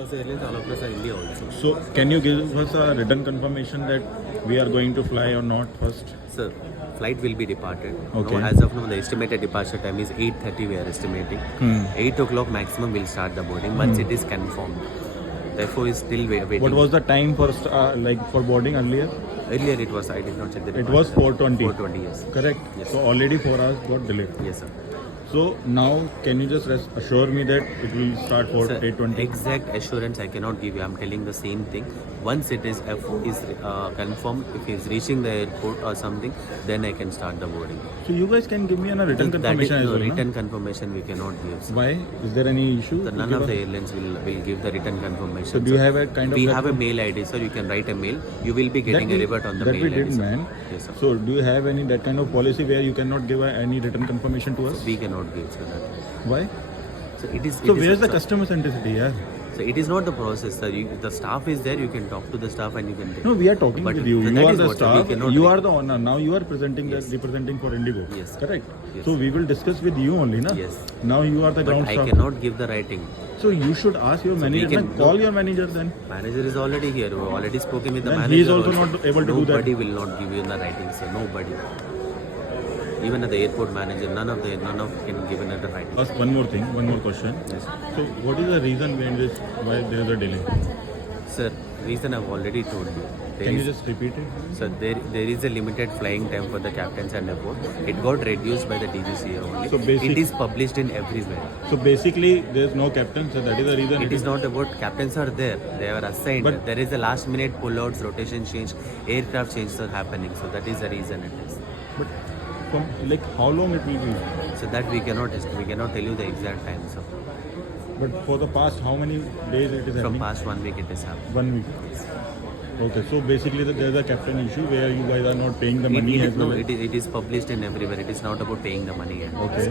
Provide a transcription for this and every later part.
across airlines, all across India also. So can you give us a written confirmation that we are going to fly or not first? Sir, flight will be departed. Okay. Now, as of now, the estimated departure time is 8:30. We are estimating. 8 o'clock maximum will start the boarding once it is confirmed. Therefore, is still waiting. What was the time for for boarding earlier? Earlier it was, I did not check the It departure. was 4:20. 4:20, yes. Correct. Yes. So already 4 hours got delayed. Yes, sir. So now can you just assure me that it will start for Sir, 8:20? exact assurance I cannot give you. I'm telling the same thing. Once it is confirmed, if he is reaching the airport or something, then I can start the boarding. So you guys can give me a written That is, confirmation as no, well, written no? confirmation we cannot give. Sir. Why? Is there any issue? So to none give of the us? airlines will give the written confirmation. So do you sir. have a kind of We have a mail ID, sir. You can write a mail. You will be getting a revert on the that mail we did, ID, sir. man. Yes, sir. So do you have any that kind of policy where you cannot give any written confirmation to us? We cannot give, sir. That. Why? So it is. So it is where's the sir, customer centricity, yeah? So it is not the process, sir. The staff is there. You can talk to the staff and you can get. No, we are talking But with you. that You are is the what, sir, we staff. cannot You do. are the owner. Now you are presenting Yes. representing for Indigo. Yes. Correct. Yes. So we will discuss with you only, na? Yes. Now you are the But ground I staff. cannot give the writing. So you should ask your So we manager. can- Then call your manager then. Manager is already here. We have already spoken with the Then manager. he is also not able to do that. Nobody will not give you the writing, sir. Nobody. Even at the airport manager, none of can give another writing. Ask one more thing, one more question. Yes. So what is the reason behind this? Why there is a delay? Sir, reason I've already told you. There Can you is- just repeat it? So there is a limited flying time for the captains and above. It got reduced by the DGCA only. So it is published in everywhere. So basically there is no captain. So that is the reason. It is not about captains are there. They are assigned. But- there is a last minute pullouts, rotation change, aircraft changes are happening. So that is the reason it is. But from like how long it will be? So that we cannot tell you the exact time. So But for the past how many days it is from happening? past 1 week it is happening. 1 week. Okay, so basically there is a captain issue where you guys are not paying the money as well. It is published in everywhere. It is not about paying the money. Yet. Okay.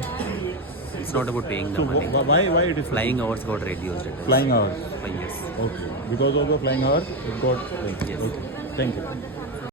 It's not about paying the So money. why it is Flying hours got reduced. It is. flying hours? Yes. Okay. Because of the flying hours, it got. Yes. Okay. Thank you.